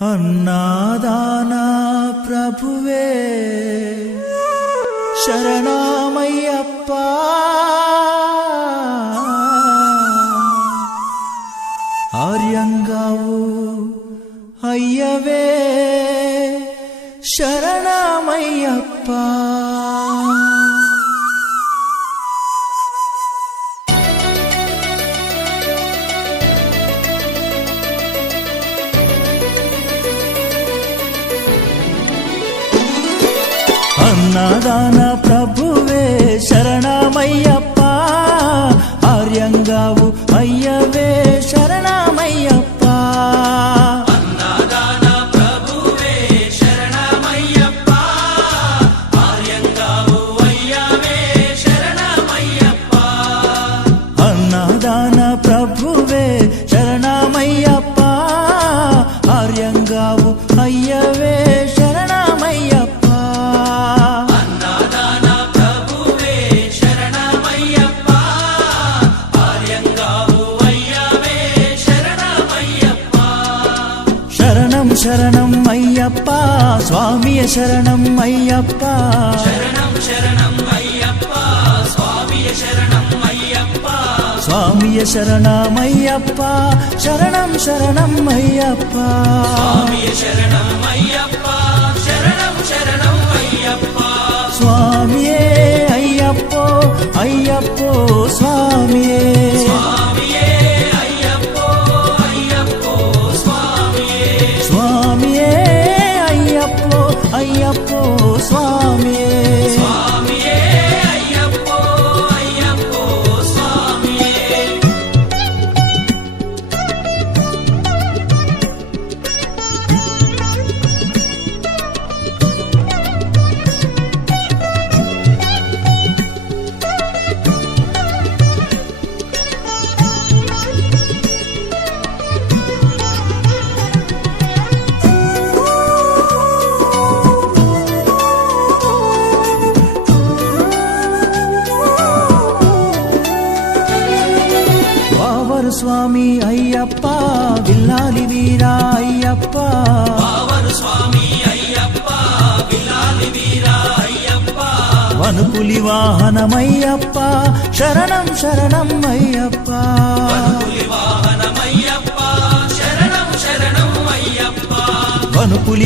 అన్నాదాన ప్రభువే శరణమయ్యప్ప, ఆర్యంగావు అయ్యవే శరణమయ్యప్ప. అన్నదాన ప్రభువే శరణమయ్యప్ప, ఆర్యంగావు అయ్యవే శరణమయ్యప్ప. అన్నదాన ప్రభువే శరణమయ్యప్ప, ఆర్యంగావు అయ్యవే శరణమయ్యప్ప. అన్నదాన ప్రభువే శరణమయ్యప్ప, ఆర్యంగావు అయ్యవే శరణమయ్యప్ప. శరణం శరణం అయ్యప్ప స్వామియ శరణం అయ్యప్ప, శరణం శరణం అయ్యప్ప స్వామియ శరణం అయ్యప్ప. స్వామియ శరణమయ్యప్ప, శరణం శరణం అయ్యప్ప. స్వామియ శరణం అయ్యప్ప, శరణం శరణం అయ్యప్ప. స్వామియే అయ్యప్పో అయ్యప్పో స్వామియే, స్వామియే అయ్యప్పో అయ్యప్పో స్వామియే. స్వామియే అయ్యప్పో అయ్యప్పో స్వామియే. స్వామియే అయ్యప్పో అయ్యప్పో స్వామియే. వావరు స్వామి అయ్యప్ప, విల్లాలి వీరా అయ్యప్ప. పావరు స్వామి అయ్యప్ప, విలాలి వీరా అయ్యప్ప. వనుపులి వాహనమయ్యప్ప, శరణం శరణం అయ్యప్ప. పులి వాహనమయ్యప్ప, శరణం శరణం అయ్యప్ప. వనుపులి